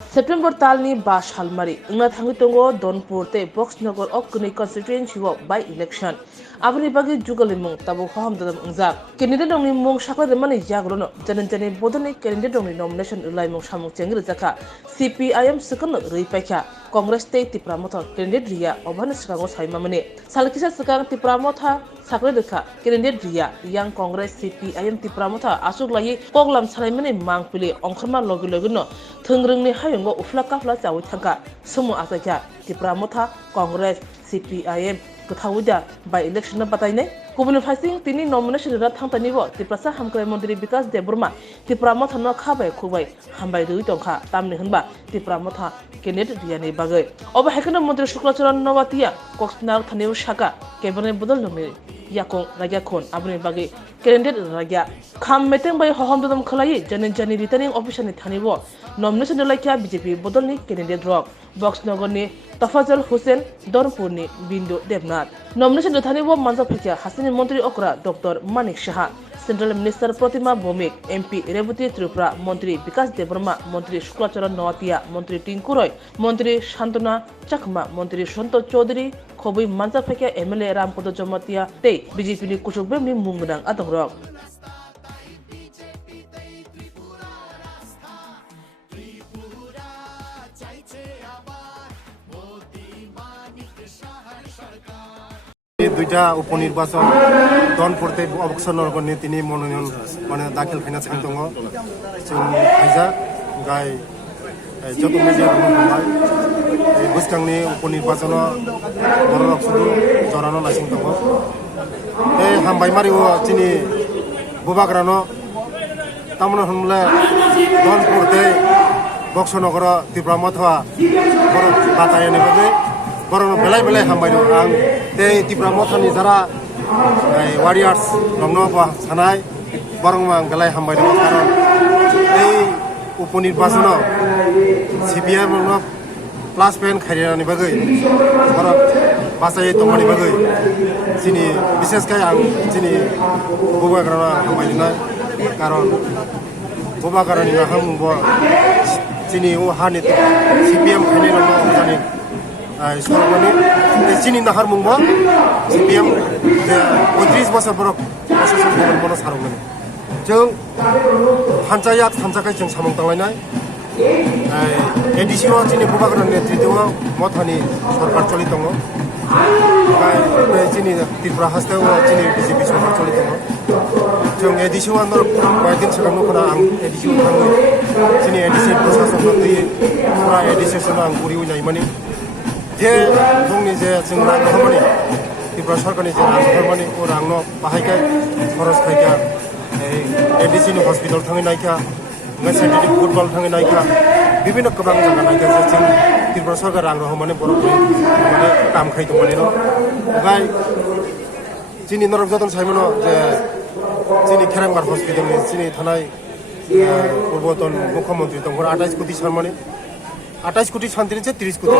September talni ba shalmari ingna thangi tongo Donpur te Boxnagar Okuni constituency wo by election abni bagi jugalimung tabu kham dadam ungjak candidate dongni mung sakla mani jagrono janjani bodoni candidate dongni nomination ulai mung samung chengri jaka CPIM sekan rei paikha Congress te tipramotha candidate ria obhana skango saimamani salkisa sekang tipramotha sakla dekha candidate ria yang Congress CPIM tipramotha asuk lai koglam salaimani mangpili ongkharma logi logino thungrungni hayungo ufla kafla chawi thangka sumu asakya tipramotha Congress CPIM kthawuja by election bataine kubun fasing tini nomination ra thangtani bo tiprasa hamkrai mantri Vikas Deburma tipramotha no khabai khubai hambai dui tongkha tamni hunba tipramotha candidate riani bagai oba hekana mantri Shuklacharan Nawatiya Koksnar thaniu shaka cabinet bodol nomi yakong raja khon abni bagai candidate raja kham meeting bai hohom dodam khalai jani returning officer ni thanibo nomination laikya BJP bodol ni candidate rock Boxnagar ni Tafazal Hussain Donpur ni Bindu Devnath nomination thanibo manja phekya Hasani Mantri Okra Dr. Manik Shaha Central Minister Pratima Bhomik MP Rebuti Tripura Mantri Vikas Deburma Mantri Shuklacharan Nawatiya Mantri Tinku Roy Mantri Shantana Chakma Mantri Shanto Chaudhary Khobui manja phekya MLA Ramkodo Jomatia te BJP ni kuchukbem ni mungnang atongrok দুইটা উপনির্বাচন দনপুরতে অবসরনগরনি তিনি মনোনয়ন মানে দাখিল খাইনা চাই দङ जों हाइजा गाय যত মেজে রুমबाय বুসকাংনি উপনির্বাচন বড়রক সুদু জরানো লাইसिं दङ এই হামবাই মারিও তিনি বুবাগ্রানো তামন হমলে দনপুরতে বক্সনগর ত্রিপুরামথা বড় বাতায়নি বাদে বরং বেলাই বেলাই হামবাই দङ आं ते ত্রিপুরামথাनि যারা ওয়ারিয়ার্স রংনো সানাই বরং आं বেলাই হামবাই দङ কারণ এই উপনির্বাচন সিপিএম প্লাস পেন খাইরাनि बागै বরং বাসায় তংমাनि बागै जिनि বিশেষকৈ आं जिनि बुबाग्राना हामबाय दङ কারণ बुबाग्रानि हामुंब जिनि ও हानि সিপিএম খাইनि रंनो जानि सरमानि जिनि नाहार मुंबा CPM 35 बोसोर बरक प्रशासन भवन बनो सारंगोन जों हानजायात हानजाखाय जों सामं तांलायनाय एडिसि वा जिनि बुबाग्रान नेतृत्वआव मथानि सरकार चलि दङ जिनि त्रिपुरा हास्तायाव जिनि BJP सरकार चलि दङ जों एडिसि वा कयदिन सिगांनो खोना आं एडिसि थाङो जिनि एडिसि प्रशासन पुरा एडिसि सोना आं गुरि उनायमानि जे जोंनि जे जों रांखामानि त्रिपुरा सरकारनि जे रांखामानि ओ रांनो बाहायखाय खरस खायखा एडिसिनि हस्पिटाल थाङै नायखा सेन्टेटिक फुटबल थाङै नायखा বিভিন্ন गोबां जायगा नायखा जे जों त्रिपुरा सरकार रां रहमानि बर' माने काम खाय दंमानि न ओमफ्राय जोंनि नरक जतन साइमनो जे जोंनि खेरांगार हस्पिटालनि जोंनि थानाय पूर्वतन मुख्यमन्त्री दंफोर 28 कोटी सानमानि 28 कोटी सानथिनि 30 कोटी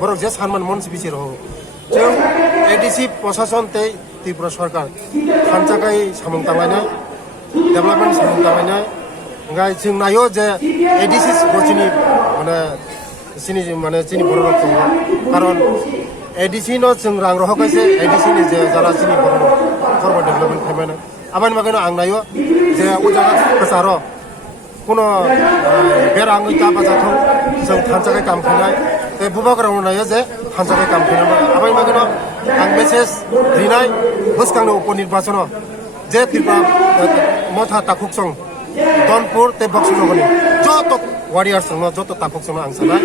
बरक जे सानमान मनस बिसिर हो जों एडिसि प्रशासन ते त्रिपुरा सरकार हानजाखाय सामं तांलायनाय डेभलपमेन्ट सामं तांलायनाय ओंखाय जों नायो जे एडिसि गचिनि माने जोंनि बर' रक दङ खारन एडिसि न जों रां रहखायसे एडिसि नि जे जाला जोंनि बर' फरवार्ड डेभलपमेन्ट खायमानो आबानि बागैनो आं नायो जे उजागा कसार কোনো बेराङै दाबाजाथाव जों हानजाखाय काम खायनाय ते बुबाग्रानो नायो जे हानजाखाय काम खायनाय आबाय मागनो आं मेसेज रिनाय बुसकांनो उपनिर्वाचन जे त्रिपुरा मथा ताकुकसं दनपुर ते बक्सनगरनि जत वारियार्स दङ जत ताकुकसं आं सानाय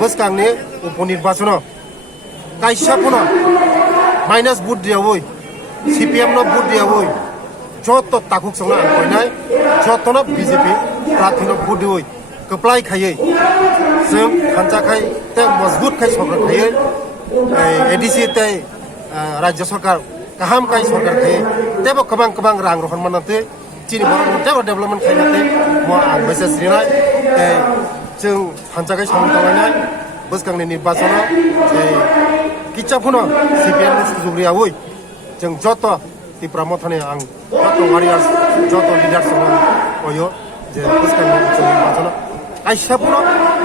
बुसकांनि उपनिर्वाचन कायसाफोनो माइनास बुट दियावै CPM नो बुट दियावै जत ताकुकसं आं कयनाय जतनो BJP प्रार्थीनो बुदुय कप्लाय खायै जों हानजाखाय ते मजबूत खाय सरकार खायै एडिसि ते राज्य सरकार गाहाम खाय सरकार खायै तेबो गोबां रां रहन मानते जिनि बर' तेबो डेभलपमेन्ट खायनाते म आं मेसेज रिनाय जों हानजाखाय सामं तांलायनाय बुसकांनि निर्वाचनाव किचाफोनो CPM नि सुजुग्रियावै जों जत त्रिपुरा मथानि आं जत वारियार्स जत लिडार्स दङ अयो जे बुसकांनि निर्वाचन आइसाफोनो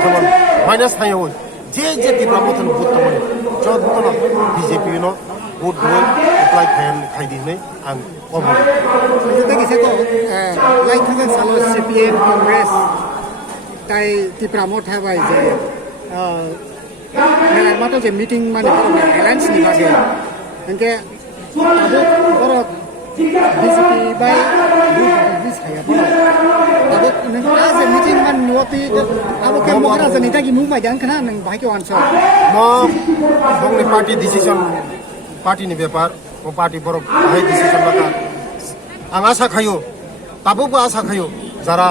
teman minus hanya woi je tipra motan but teman jod motan BJP no but doi apply khai di nei ang obo kita kisah tu lain thang salo CPM Congress tai di promote hai je melalui mata je meeting mana alliance ni bagi engke abu borot BJP by bis saya abu neng aja meeting man nuati abu ke mau kerja ni tadi move jangan kena neng baik ke answer mau bong ni party decision party ni bepar o party borok hai decision maka ang asa khayo tabu ko asa khayo jara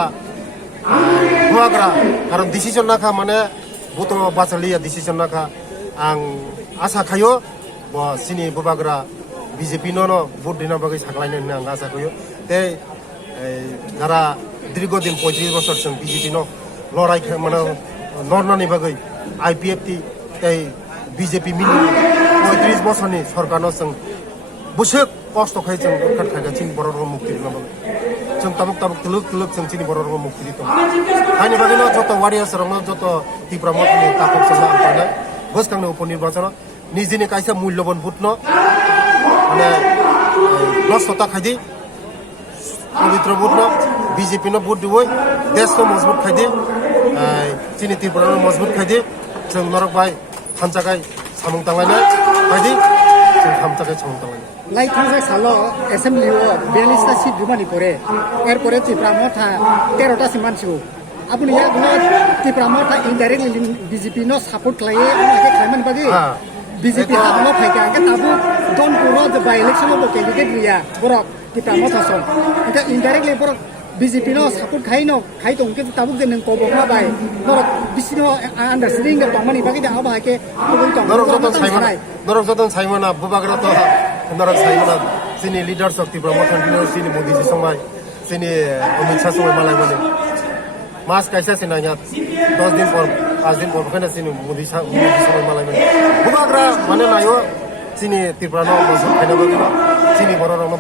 buagra karon decision na kha mane buto basaliya decision na kha ang asa khayo bo sini bubagra BJP no vote দিনা বাকি সাকলাইনে না ang asa khayo te jara দীর্ঘদিন 35 বছর song BJP no লড়াই মানে লড়নানি বাকি IPFT তাই BJP মিলি 35 বছরনি সরকারনো song বুসক কষ্ট খাই जों উৎখাত খাইगा চিনি বড়র মুক্তি দিলাম जों তাবুক তুলুক जों চিনি বড়র মুক্তি দিতাম আইনি বাগিনো যত ওয়ারিয়ার্স রং যত তীব্র মতনি তাপক সঙ্গে আন্তনা বসকাংনো উপনির্বাচন নিজেনি কাইসা মূল্যবান ভোট ন মানে নষ্টতা খাইদি পবিত্র ভোট ন BJP no ভোট দিবই দেশ তো মজবুত খাইদি চিনি তীব্র মজবুত খাইদি जों নরক ভাই খানচাকাই সামং তাংলাইনা খাইদি जों খামচাকাই সামং তাংলাইনা lain thang salo assembly o 42 ta seat dumani pore erpore Tipramo tha 13 ta simanchu apuni ya gulo Tipramo tha indirectly BJP no support laye ake khaiman bagi BJP ha gulo phaiga ke tabu don puro the by election of candidate riya borok Tipramo tha son ita indirectly borok BJP no support khai tong ke tabu je nang kobok na bai borok bisino understanding ke pamani bagi da aba ke norok joton saimana bubagra to norok saimana sini leadership Tipramo thangino sini Modi ji songai sini Amit Shah songai malai bole mas kaisa sina nya 10 din por 5 din por kana sini Modi songai malai bole bubagra mane nayo sini Tipramo mosu kana bagino sini boror no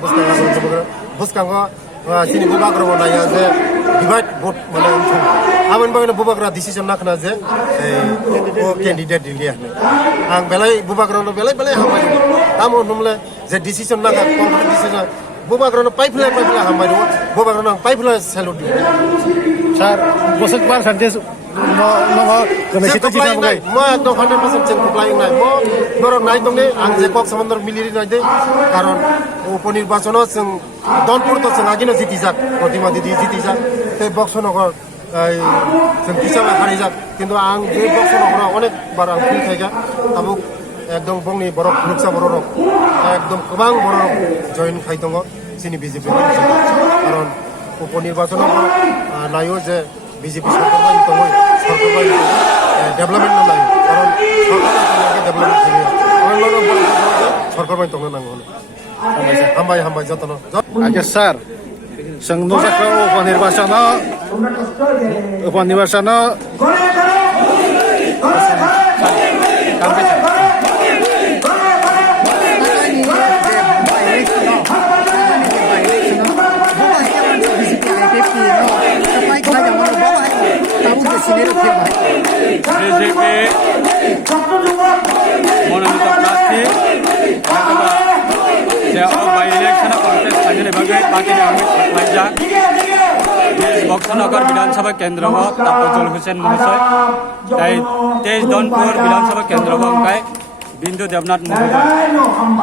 buskanga sini bubagra naya je divide vote mane aman bagino bubagra decision nakna je o candidate dilia ang belai bubagra no belai hamai tamo numle je decision naka concrete decision bubagra no pipeline hamai do bubagra no pipeline salute di sir bosok par santes no komisi to jita bagai mo ekdom 100% jeng complying nai mo norok nai tongne ang je kok samandar miliri nai de karon উপনির্বাচন जों দনপুর তো जों আগিনো জিতিজাক প্রতিমা দিদি জিতিজাক te Boxanagar जों হিসাবে হারিজাক কিন্তু আং যে বক্সনগরা অনেকবার আং ফিল খাইগা তাবুক একদম বংনি বরক নুকসা বরক একদম গোबां বরক জয়েন খাই দङ চিনি BJP কারণ উপনির্বাচন নাইও যে BJP সরকার দङ সরকার ডেভেলপমেন্ট নাই কারণ সরকার ডেভেলপমেন্ট থাকে সরকার দङ নাঙ্গো হামবাই যতন aja sir sang no sakro upanirbasana BJP মনোনীত প্রার্থী by election contest खाने बागे पार्टी ने लाइजा बक्सनगर विधानसभा केंद्र तापजल हुसैन महाशय 23 दनपुर विधानसभा केंद्र बिंदु देवनाथ महोदय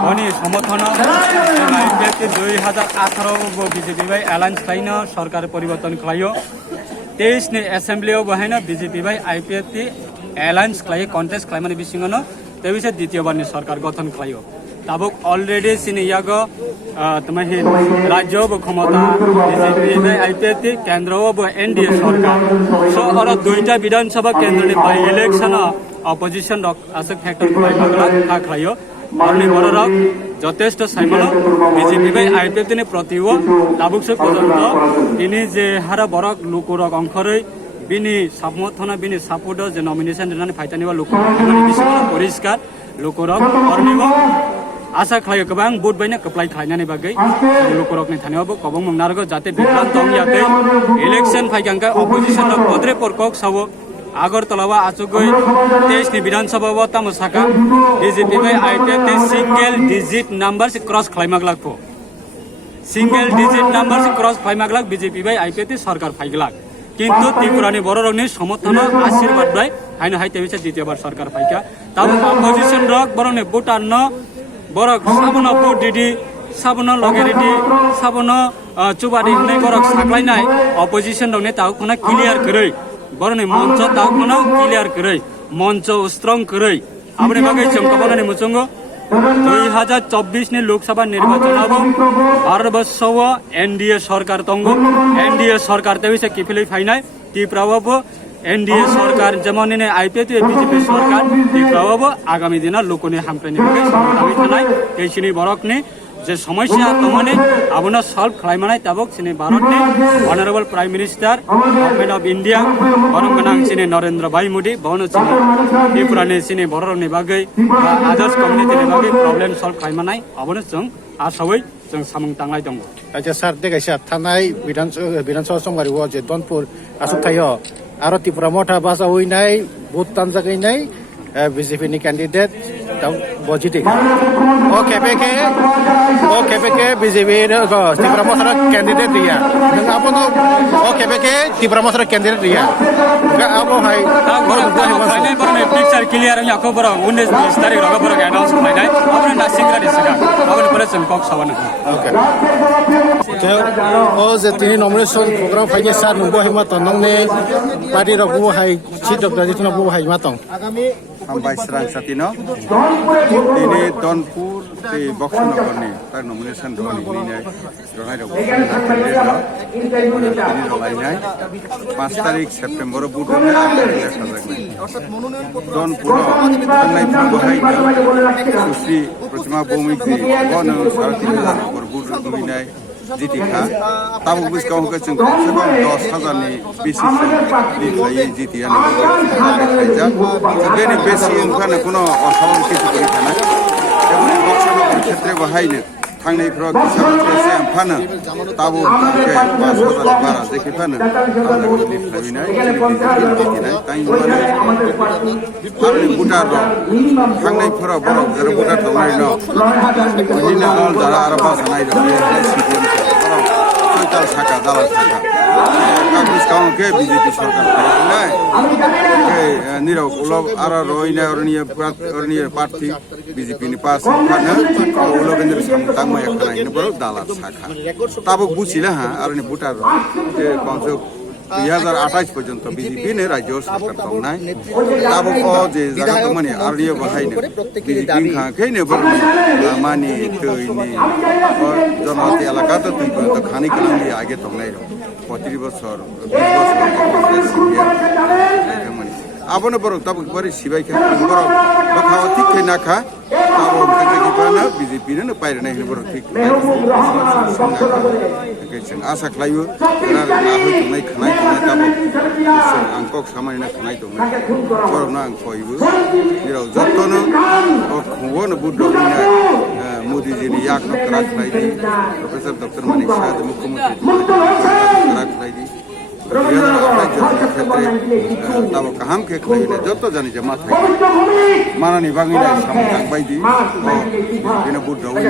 अनि समर्थन आईपीएफटी 2018 बीजेपी बाई एलायंस खाइन सरकार परिवर्तन खायो 23 ने एसेंब्ली बहाइन बीजेपी बाई आईपीएफटी एलायंस खाइ कन्टेस्ट खाइमाने बिसिङन तेबिसे द्वितीय बार सरकार गठन खायो ताबुक अलरेडी सिनी यागो तमहि राज्य क्षमता बीजेपी आईपीएफटी केंद्र एनडीए सरकार सो और दुईटा विधानसभा केंद्र बाई इलेक्शन अपोजिशन आसक फैक्टर खा खायो अनि बररक যথেষ্ট সাইমল বিজেপি বাই আইপিএফটি নে প্রতিও তাবুকসে পর্যন্ত তিনি যে হারা বরক লোকরক অংখরই বিনি সমর্থনা বিনি সাপোর্ট যে নমিনেশন দিনানি ফাইতানিবা লোক মানে বিশেষ পরিষ্কার লোকরক অর্নিব आशा खायो गोबां भोट बायना कप्लाय खायनानि बागै लोकरकनि थानायावबो कबं मंनारगो जाते बिप्रान दं याते इलेक्शन फाइगांगा अपोजिशन पद्रे परकक सावो আগরতলা আচুগৈ 23 ni বিধানসভা তামো সাকা BJP bai IPF single digit number cross khlaimak lakpo single digit number cross khlaimak lak BJP bai IPF সরকার ফাইগলাক কিন্তু ত্রিপুরানি বড় রংনি সমর্থন আশীর্বাদ bai হাইনো হাইতে বিছে দ্বিতীয়বার সরকার ফাইকা তাও অপোজিশন রক বরনে ভুটান ন বড় সাবন পুডিডি সাবন লগেরিডি সাবন চুবাদি नै বরক সাকলাইনাই অপোজিশন রংনি তাও কোনা ক্লিয়ার কरै বরনে মঞ্চ তাও কোনা ক্লিয়ার কरै মঞ্চ স্ট্রং কरै আমনে বাগে চমকাবনানি মুচঙ্গ 2024 ni লোকসভা নির্বাচন হব ভারতবর্ষ এনডিএ সরকার তঙ্গ এনডিএ সরকার তেবিসে কিফিলি ফাইনাই ত্রিপুরাব এনডিএ সরকার যেমন আইপিএফ বিজেপি সরকার ত্রিপুরাব আগামী দিন লোকনি হামপ্রানি দাবি থানায় এই সিনি বরকনি যে সমস্যা তমনে আবনা সলভ খাইমানাই তাবক সিনি ভারতনি honourable prime minister government of India বরং গনাং সিনি নরেন্দ্র ভাই মোদি বহন সিনি ত্রিপুরানি সিনি বররনি বাগৈ আদার্স কমিউনিটিनि বাগৈ প্রবলেম সলভ খাইমানাই আবনো जों आसावै जों सामं तांनाय दङ আচ্ছা স্যার দেখাইছা থানায় বিধানসভা সমগারি যে দনপুর আসুক থাইও আর ত্রিপুরা মঠা বাসা হইনাই ভোট তানজাগাইনাই বিজেপি ni ক্যান্ডিডেট তাও বজিটিক ও কেপেকে বিজেপি ত্রিপুরা মঠা ক্যান্ডিডেট দিয়া নং আপনো ও কেপেকে ত্রিপুরা মঠা ক্যান্ডিডেট দিয়া আবো হাই खाइनाय बरने पिक्चर क्लियर याको बर 19 तारिख रग बर अनाउंस खाइनाय अपने नासिंग्रा दिसका अपने पर जों कक साबानो ओके ও যে তিনি নমিনেশন প্রোগ্রাম ফাইনে স্যার নুবো হেমা তনংনে পার্টি রবো হাই চিফ ডক্টর জিতনা বো হাই মাতং हामबाय स्रां सातिनो दिनै दनपुर बक्सनगरनि तार नमिनेशन रनिनाय रहाय रलायनाय 5 तारिख सेप्टेम्बर बुधवार दनपुर थांनाय बाहायनो सुश्री प्रतिमा भौमिक वन सारथि बुधवार जितिखा ताबुक बिस्काव के जों कमसे कम 10,000 नि बेसि लिखायै जितिया नजा बेनि बेसि ओंखारनो कोनो असाव किछु करि थानाय तेमनि बक्सनगर क्षेत्र बाहायनो थांनायफ्राव किसानफोरसे फानो ताबुक के 5,000 बारा जेखि फानो आंनो लिखायनाय जितिनाय ताइमाने आरो बुटार थांनायफोराव बरफ जरा बुटार थांनाय न बिदिनो नल जारा आरो बासानाय दं चल साका दाला साका कागज काउं के बीजेपी सरकार নাই के निराव उलग आरो रयना अरनिय पार्टी बीजेपी नि पास खानो उलगेन्द्र सामतांगमाय खानायनो बर दाला साका ताबो बुझिला हा आरनि बुटार जे कमसे 2028 পর্যন্ত বিজেপি নে রাজ্য সরকার দংনাই তাবো যে জায়গা মানে আরনিয় বাহাইনো বিজেপি খাখেনে বরনি মানি তৈনি জনজাতি এলাকা তো তুই তো খানি খানি আগে দংনাই 35 বছর 20 বছর মানে আবনে বড় তাবো বারে সিবাইখা বড় বখাও ঠিক না খা তাবো থেকে পানা বিজেপি নে পাইরে নাই বড় ঠিক जों आसा खालायो ना होय थांनाय खानाय ताबो आंकक सामायना खानाय दं बरना आं खयबो जेराव जत्तनो खुंगोन बुद्धनि मोदी जी नि याक करा खालायदि प्रोफेसर डॉक्टर मानिक शाह मुख्यमंत्री करा खालायदि ताबो काहाम के खालायने जत्तो जानि जमा थाय मानानि बाङिना सामथां बायदि बिनो बुद्धनि